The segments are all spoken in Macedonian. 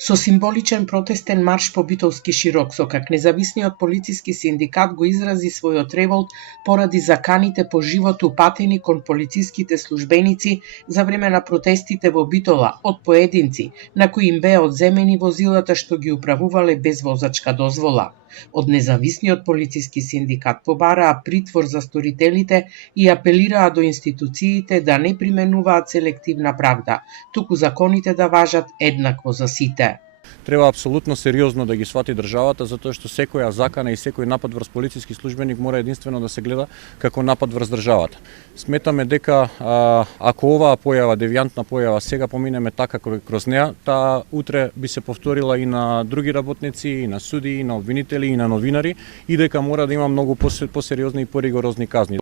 Со символичен протестен марш по Битолски Широксокак, независниот полициски синдикат го изрази својот револт поради заканите по живот упатени кон полициските службеници за време на протестите во Битола од поединци, на кои им беа одземени возилата што ги управувале без возачка дозвола. Од независниот полициски синдикат побараа притвор за сторителите и апелираа до институциите да не применуваат селективна правда, туку законите да важат еднакво за сите. Треба апсолутно сериозно да ги свати државата, затоа што секоја закана и секој напад врз полициски службеник мора единствено да се гледа како напад врз државата. Сметаме дека ако оваа појава, девијантна појава, сега поминеме така кроз неа, таа утре би се повторила и на други работници, и на суди, и на обвинители, и на новинари, и дека мора да има многу посериозни и поригорозни казни.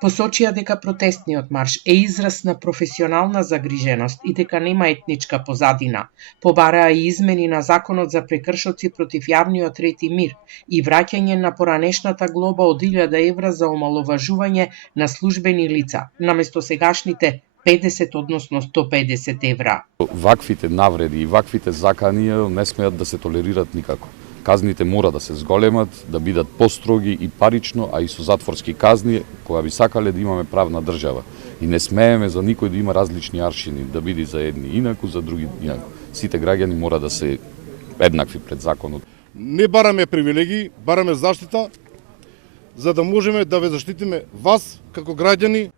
Посочија дека протестниот марш е израз на професионална загриженост и дека нема етничка позадина. Побараа и измени на законот за прекршоци против јавниот ред и мир и враќање на поранешната глоба од 1000 евра за омаловажување на службени лица, наместо сегашните 50, односно 150 евра. Ваквите навреди и ваквите закани не смеат да се толерират никако. Казните мора да се зголемат, да бидат построги и парично, а и со затворски казни, кога би сакале да имаме правна држава. И не смееме за никој да има различни аршини, да биде за едни инаку, за други инаку. Сите граѓани мора да се еднакви пред законот. Не бараме привилегии, бараме заштита, за да можеме да ве заштитиме вас како граѓани.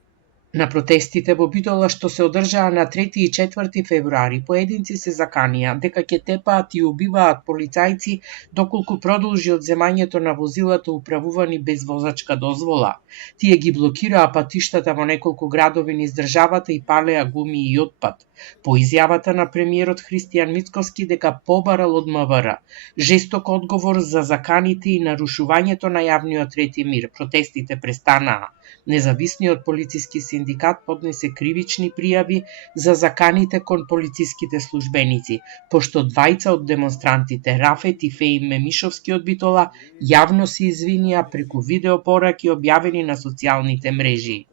На протестите во Битола што се одржаа на 3 и 4 февруари, поединци се заканија дека ќе тепаат и убиваат полицајци доколку продолжи одземањето на возилата управувани без возачка дозвола. Тие ги блокираа патиштата во неколку градови низ државата и палеа гуми и отпад. По изјавата на премиерот Христијан Мицкоски дека побарал од МВР, жесток одговор за заканите и нарушувањето на јавниот ред и мир, протестите престанаа. Независниот полициски синдикат поднесе кривични пријави за заканите кон полициските службеници, пошто двајца од демонстрантите, Рафет и Феим Мемишовски од Битола, јавно се извинија преку видеопораки објавени на социјалните мрежи.